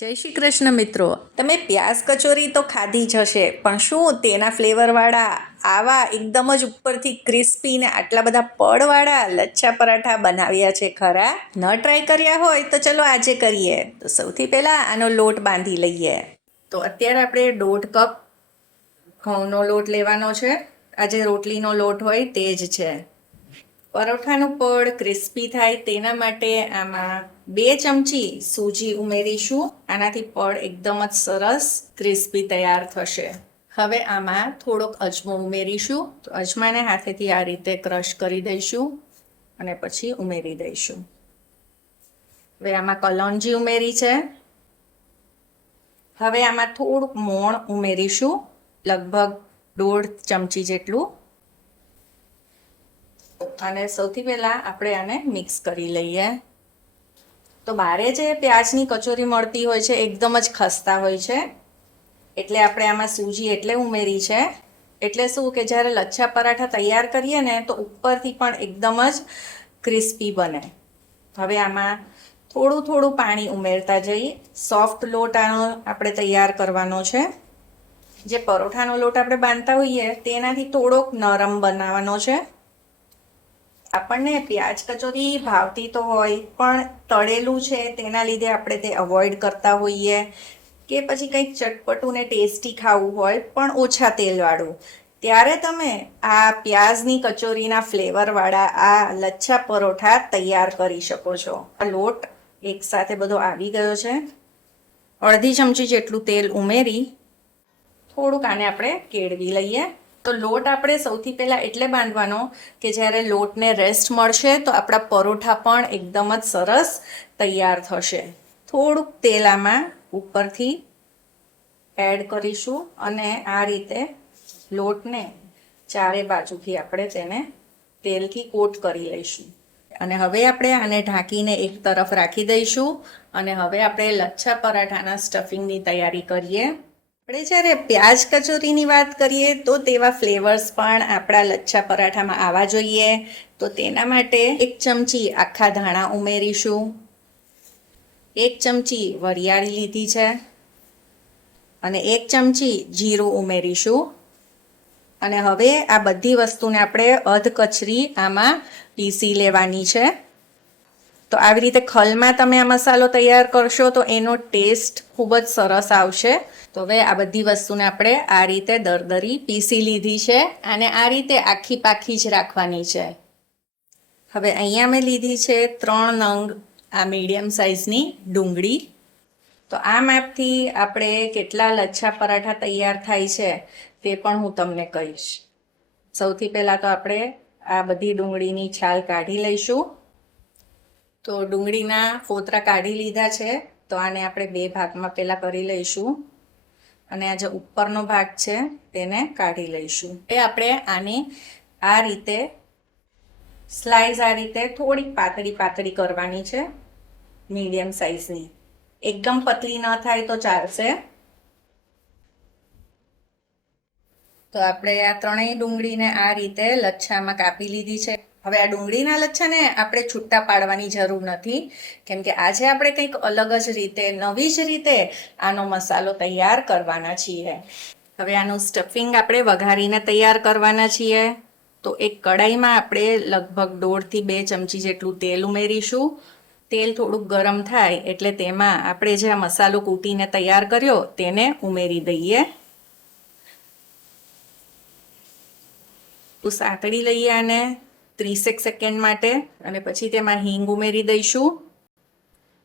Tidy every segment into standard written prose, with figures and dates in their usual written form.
જય શ્રી કૃષ્ણ મિત્રો, તમે પ્યાઝ કચોરી તો ખાધી જ હશે, પણ શું તેના ફ્લેવરવાળા આવા એકદમ જ ઉપરથી ક્રિસ્પી ને આટલા બધા પડવાળા લચ્છા પરાઠા બનાવ્યા છે ખરા? ન ટ્રાય કર્યા હોય તો ચલો આજે કરીએ. તો સૌથી પહેલાં આનો લોટ બાંધી લઈએ. તો અત્યારે આપણે 1.5 કપ ઘઉંનો લોટ લેવાનો છે. આજે રોટલીનો લોટ હોય તે જ છે. પરોઠાનું પડ ક્રિસ્પી થાય તેના માટે આમાં 2 ચમચી સૂજી ઉમેરીશું. આનાથી પડ એકદમ જ સરસ ક્રિસ્પી તૈયાર થશે. હવે આમાં થોડોક અજમો ઉમેરીશું. તો અજમાને હાથેથી આ રીતે ક્રશ કરી દઈશું અને પછી ઉમેરી દઈશું. હવે આમાં કલોંજી ઉમેરી છે. હવે આમાં થોડુંક મોણ ઉમેરીશું, લગભગ 1.5 ચમચી જેટલું. અને સૌથી પહેલાં આપણે આને મિક્સ કરી લઈએ. તો બારે જે પ્યાજની કચોરી મળતી હોય છે એકદમ જ ખસ્તા હોય છે, એટલે આપણે આમાં સૂજી એટલે ઉમેરી છે. એટલે શું કે જ્યારે લચ્છા પરાઠા તૈયાર કરીએ ને તો ઉપરથી પણ એકદમ જ ક્રિસ્પી બને. હવે આમાં થોડું થોડું પાણી ઉમેરતા જઈએ. સોફ્ટ લોટ આનો આપણે તૈયાર કરવાનો છે. જે પરોઠાનો લોટ આપણે બાંધતા હોઈએ તેનાથી થોડોક નરમ બનાવવાનો છે. આપણને પ્યાજ કચોરી ભાવતી તો હોય, પણ તળેલું છે તેના લીધે આપણે તે અવોઇડ કરતા હોઈએ, કે પછી કંઈક ચટપટું ને ટેસ્ટી ખાવું હોય પણ ઓછા તેલવાળું, ત્યારે તમે આ પ્યાઝની કચોરીના ફ્લેવરવાળા આ લચ્છા પરોઠા તૈયાર કરી શકો છો. આ લોટ એકસાથે બધો આવી ગયો છે. અડધી ચમચી જેટલું તેલ ઉમેરી થોડુંક આને આપણે કેળવી લઈએ. તો લોટ આપણે સૌથી પહેલાં એટલે બાંધવાનો કે જ્યારે લોટને રેસ્ટ મળશે તો આપણા પરોઠા પણ એકદમ જ સરસ તૈયાર થશે. થોડુંક તેલ આમાં ઉપરથી એડ કરીશું અને આ રીતે લોટને ચારે બાજુથી આપણે તેને તેલથી કોટ કરી લઈશું. અને હવે આપણે આને ઢાંકીને એક તરફ રાખી દઈશું. અને હવે આપણે લચ્છા પરાઠાના સ્ટફિંગની તૈયારી કરીએ. આપણે જ્યારે પ્યાજ કચોરીની વાત કરીએ તો તેવા ફ્લેવર્સ પણ આપણા લચ્છા પરાઠામાં આવવા જોઈએ. તો તેના માટે 1 ચમચી આખા ધાણા ઉમેરીશું, 1 ચમચી વરિયાળી લીધી છે અને 1 ચમચી જીરું ઉમેરીશું. અને હવે આ બધી વસ્તુને આપણે અધકચરી આમાં પીસી લેવાની છે. તો આવી રીતે ખલમાં તમે આ મસાલો તૈયાર કરશો તો એનો ટેસ્ટ ખૂબ જ સરસ આવશે. તો હવે આ બધી વસ્તુને આપણે આ રીતે દરદરી પીસી લીધી છે. અને આ રીતે આખી પાખી જ રાખવાની છે. હવે અહીંયા મેં લીધી છે 3 નંગ આ મીડિયમ સાઇઝની ડુંગળી. તો આ માપથી આપણે કેટલા લચ્છા પરાઠા તૈયાર થાય છે તે પણ હું તમને કહીશ. સૌથી પહેલાં તો આપણે આ બધી ડુંગળીની છાલ કાઢી લઈશું. તો ડુંગળીના ફોતરા કાઢી લીધા છે. તો આને આપણે 2 ભાગમાં પહેલાં કરી લઈશું અને આ જે ઉપરનો ભાગ છે તેને કાઢી લઈશું. એ આપણે આની આ રીતે સ્લાઇસ આ રીતે થોડીક પાતળી પાતળી કરવાની છે, મીડિયમ સાઇઝની. એકદમ પતલી ન થાય તો ચાલશે. તો આપણે આ ત્રણેય ડુંગળીને આ રીતે લચ્છામાં કાપી લીધી છે. હવે આ ડુંગળીના લચ્છાને આપણે છૂટા પાડવાની જરૂર નથી, કેમ કે આજે આપણે કંઈક અલગ જ રીતે, નવી જ રીતે આનો મસાલો તૈયાર કરવાના છીએ. હવે આનું સ્ટફિંગ આપણે વઘારીને તૈયાર કરવાના છીએ. તો એક કડાઈમાં આપણે લગભગ 1.5 થી 2 ચમચી જેટલું તેલ ઉમેરીશું. તેલ થોડુંક ગરમ થાય એટલે તેમાં આપણે જે આ મસાલો કૂટીને તૈયાર કર્યો તેને ઉમેરી દઈએ. તો સાતળી લઈએ આને 30 સેકન્ડ માટે અને પછી તેમાં હિંગ ઉમેરી દઈશું.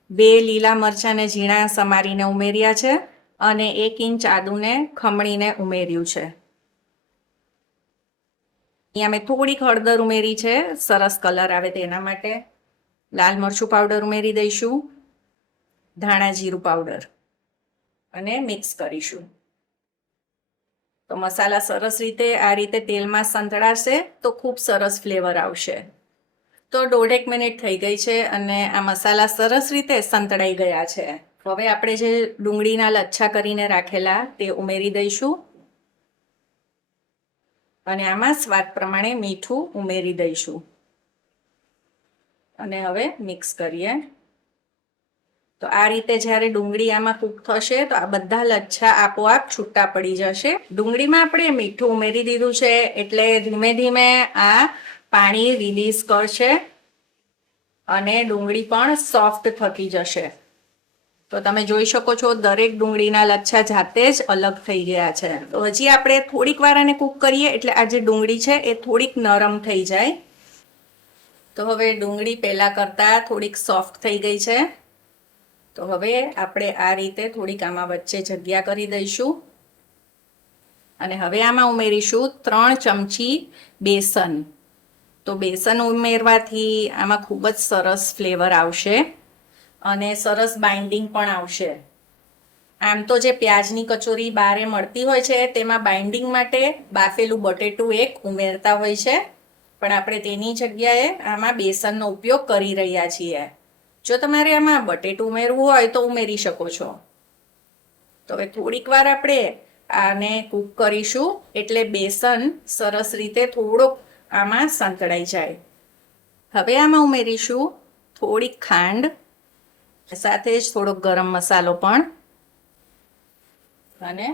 2 લીલા મરચાંને ઝીણા સમારીને ઉમેર્યા છે અને 1 ઇંચ આદુને ખમણીને ઉમેર્યું છે. અહીંયા મેં થોડીક હળદર ઉમેરી છે, સરસ કલર આવે તેના માટે. લાલ મરચું પાવડર ઉમેરી દઈશું, ધાણા જીરું પાવડર અને મિક્સ કરીશું. તો મસાલા સરસ રીતે આ રીતે તેલમાં સંતળાશે તો ખૂબ સરસ ફ્લેવર આવશે. તો 1.5 મિનિટ થઈ ગઈ છે અને આ મસાલા સરસ રીતે સંતળાઈ ગયા છે. હવે આપણે જે ડુંગળીના લચ્છા કરીને રાખેલા તે ઉમેરી દઈશું અને આમાં સ્વાદ પ્રમાણે મીઠું ઉમેરી દઈશું અને હવે મિક્સ કરીએ. તો આ રીતે જ્યારે ડુંગળી આમાં કૂક થશે તો આ બધા લચ્છા આપોઆપ છૂટા પડી જશે. ડુંગળીમાં આપણે મીઠું ઉમેરી દીધું છે એટલે ધીમે ધીમે આ પાણી રિલીઝ કરશે અને ડુંગળી પણ સોફ્ટ થતી જશે. તો તમે જોઈ શકો છો દરેક ડુંગળીના લચ્છા જાતે જ અલગ થઈ ગયા છે. તો હજી આપણે થોડીક વાર આને કૂક કરીએ એટલે આ જે ડુંગળી છે એ થોડીક નરમ થઈ જાય. તો હવે ડુંગળી પહેલાં કરતાં થોડીક સોફ્ટ થઈ ગઈ છે. તો હવે આપણે આ રીતે થોડીક આમાં વચ્ચે જગ્યા કરી દઈશું અને હવે આમાં ઉમેરીશું 3 ચમચી બેસન. તો બેસન ઉમેરવાથી આમાં ખૂબ જ સરસ ફ્લેવર આવશે અને સરસ બાઇન્ડિંગ પણ આવશે. આમ તો જે પ્યાજની કચોરી બારે મળતી હોય છે તેમાં બાઇન્ડિંગ માટે બાફેલું બટેટું એક ઉમેરતા હોય છે, પણ આપણે તેની જગ્યાએ આમાં બેસનનો ઉપયોગ કરી રહ્યા છીએ. જો તમારે આમાં બટેટું ઉમેરવું હોય તો ઉમેરી શકો છો. તો હવે થોડીક વાર આપણે આને કૂક કરીશું એટલે બેસન સરસ રીતે થોડોક આમાં સંતળાઈ જાય. હવે આમાં ઉમેરીશું થોડીક ખાંડ, સાથે જ થોડોક ગરમ મસાલો પણ, અને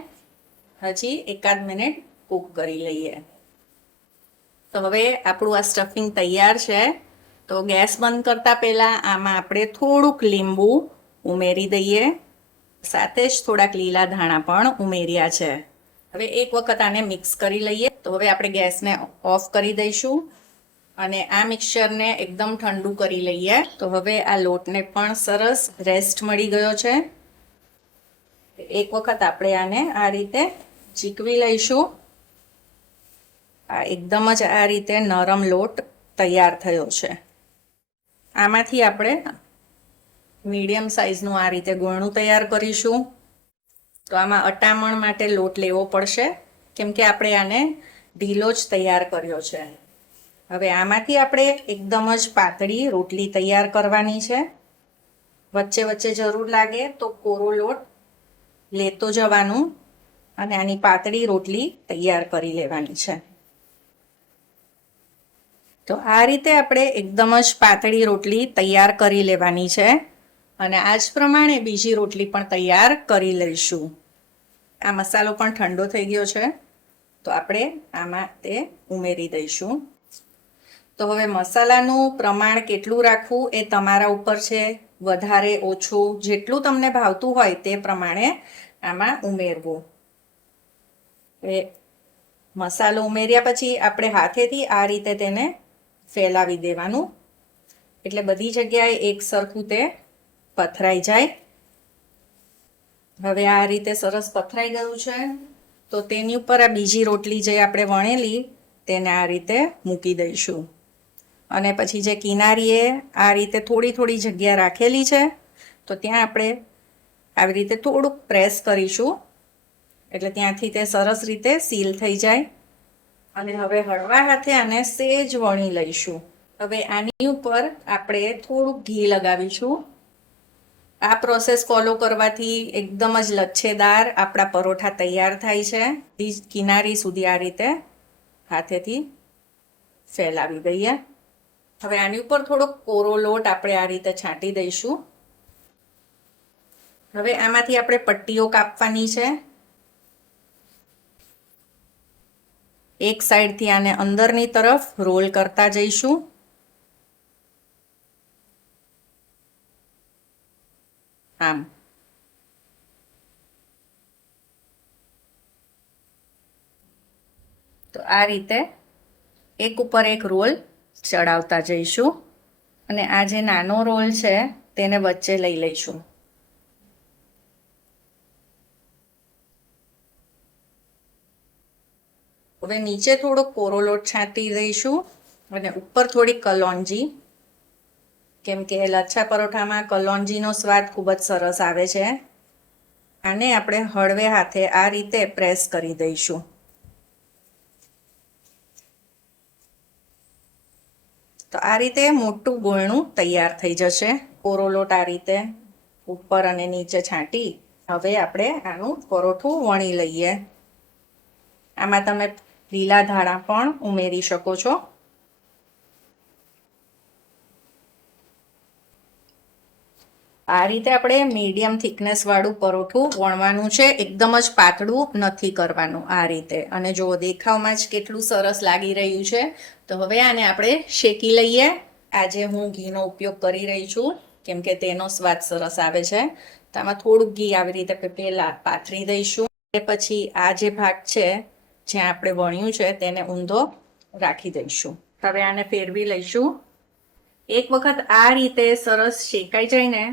હજી એકાદ મિનિટ કૂક કરી લઈએ. તો હવે આપણું આ સ્ટફિંગ તૈયાર છે. તો ગેસ બંધ કરતાં પહેલાં આમાં આપણે થોડુંક લીંબુ ઉમેરી દઈએ, સાથે જ થોડાક લીલા ધાણા પણ ઉમેર્યા છે. હવે એક વખત આને મિક્સ કરી લઈએ. તો હવે આપણે ગેસને ઓફ કરી દઈશું અને આ મિક્સચરને એકદમ ઠંડુ કરી લઈએ. તો હવે આ લોટને પણ સરસ રેસ્ટ મળી ગયો છે. એક વખત આપણે આને આ રીતે ચીકવી લઈશું. આ એકદમ જ આ રીતે નરમ લોટ તૈયાર થયો છે. આમાંથી આપણે મીડિયમ સાઇઝનું આ રીતે ગોળનું તૈયાર કરીશું. તો આમાં અટામણ માટે લોટ લેવો પડશે કેમ કે આપણે આને ઢીલો જ તૈયાર કર્યો છે. હવે આમાંથી આપણે એકદમ જ પાતળી રોટલી તૈયાર કરવાની છે. વચ્ચે વચ્ચે જરૂર લાગે તો કોરો લોટ લેતો જવાનું અને આની પાતળી રોટલી તૈયાર કરી લેવાની છે. તો આ રીતે આપણે એકદમ જ પાતળી રોટલી તૈયાર કરી લેવાની છે અને આ જ પ્રમાણે બીજી રોટલી પણ તૈયાર કરી લઈશું. આ મસાલો પણ ઠંડો થઈ ગયો છે તો આપણે આમાં તે ઉમેરી દઈશું. તો હવે મસાલાનું પ્રમાણ કેટલું રાખવું એ તમારા ઉપર છે. વધારે ઓછું જેટલું તમને ભાવતું હોય તે પ્રમાણે આમાં ઉમેરવું. એ મસાલો ઉમેર્યા પછી આપણે હાથેથી આ રીતે તેને ફેલાવી દેવાનું એટલે બધી જગ્યાએ એક સરખું તે પથરાઈ જાય. હવે આ રીતે સરસ પથરાઈ ગયું છે તો તેની ઉપર આ બીજી રોટલી જે આપણે વણેલી તેને આ રીતે મૂકી દઈશું અને પછી જે કિનારીએ આ રીતે થોડી થોડી જગ્યા રાખેલી છે તો ત્યાં આપણે આવી રીતે થોડુંક પ્રેસ કરીશું એટલે ત્યાંથી તે સરસ રીતે સીલ થઈ જાય. અને હવે હળવા હાથે આને સેજ વણી લઈશું. હવે આની ઉપર આપણે થોડુંક ઘી લગાવીશું. આ પ્રોસેસ ફોલો કરવાથી એકદમ જ લચ્છેદાર આપણા પરોઠા તૈયાર થાય છે. કિનારી સુધી આ રીતે હાથેથી ફેલાવી દઈએ. હવે આની ઉપર થોડોક કોરો લોટ આપણે આ રીતે છાંટી દઈશું. હવે આમાંથી આપણે પટ્ટીઓ કાપવાની છે. એક સાઈડથી આને અંદરની તરફ રોલ કરતા જઈશું. આમ તો આ રીતે એક ઉપર એક રોલ ચડાવતા જઈશું અને આ જે નાનો રોલ છે તેને વચ્ચે લઈ લઈશું. હવે નીચે થોડો કોરો લોટ છાંટી દઈશું અને ઉપર થોડી કલોંજી, કેમ કે લચ્છા પરોઠામાં કલોંજીનો સ્વાદ ખૂબ જ સરસ આવે છે. આને આપણે હળવે હાથે આ રીતે પ્રેસ કરી દઈશું. તો આ રીતે મોટું ગોળનું તૈયાર થઈ જશે. કોરો લોટ આ રીતે ઉપર અને નીચે છાંટી હવે આપણે આનું પરોઠું વણી લઈએ. આમાં તમે લીલા ધાણા પણ ઉમેરી શકો છો. આ રીતે આપણે મીડિયમ થિકનેસવાળું પરોઠું વણવાનું છે, એકદમ જ પાતળું નથી કરવાનું આ રીતે. અને જો દેખાવમાં જ કેટલું સરસ લાગી રહ્યું છે. તો હવે આને આપણે શેકી લઈએ. આજે હું ઘીનો ઉપયોગ કરી રહી છું કેમ કે તેનો સ્વાદ સરસ આવે છે. તો આમાં થોડુંક ઘી આવી રીતે પહેલાં પાથરી દઈશું. એ પછી આ જે ભાગ છે જ્યાં આપણે વણ્યું છે તેને ઊંધો રાખી દઈશું. હવે આને ફેરવી લઈશું. એક વખત આ રીતે સરસ શેકાઈ જાય ને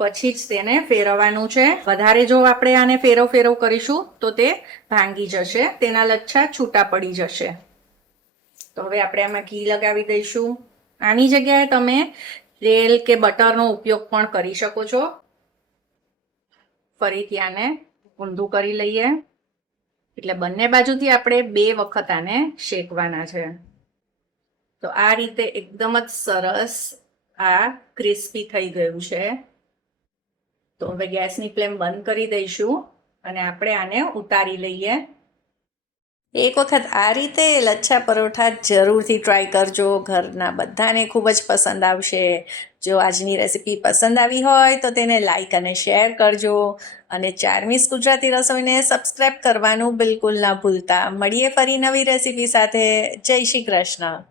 પછી જ તેને ફેરવવાનું છે. વધારે જો આપણે આને ફેરવ કરીશું તો તે ભાંગી જશે, તેના લચ્છા છૂટા પડી જશે. તો હવે આપણે આમાં ઘી લગાવી દઈશું. આની જગ્યાએ તમે તેલ કે બટરનો ઉપયોગ પણ કરી શકો છો. ફરીથી આને ઊંધું કરી લઈએ. એટલે બંને બાજુથી આપણે 2 વખત આને શેકવાના છે. તો આ રીતે એકદમ જ સરસ આ ક્રિસ્પી થઈ ગયું છે. તો હવે ગેસની ફ્લેમ બંધ કરી દઈશું અને આપણે આને ઉતારી લઈએ. એક વખત આ રીતે લચ્છા પરોઠા જરૂરથી ટ્રાય કરજો. ઘરના બધાને ખૂબ જ પસંદ આવશે. જો આજની રેસીપી પસંદ આવી હોય તો તેને લાઈક અને શેર કરજો. અને ચાર્મીસ ગુજરાતી રસોઈને સબસ્ક્રાઈબ કરવાનું બિલકુલ ના ભૂલતા. મળીએ ફરી નવી રેસીપી સાથે. જય શ્રી કૃષ્ણ.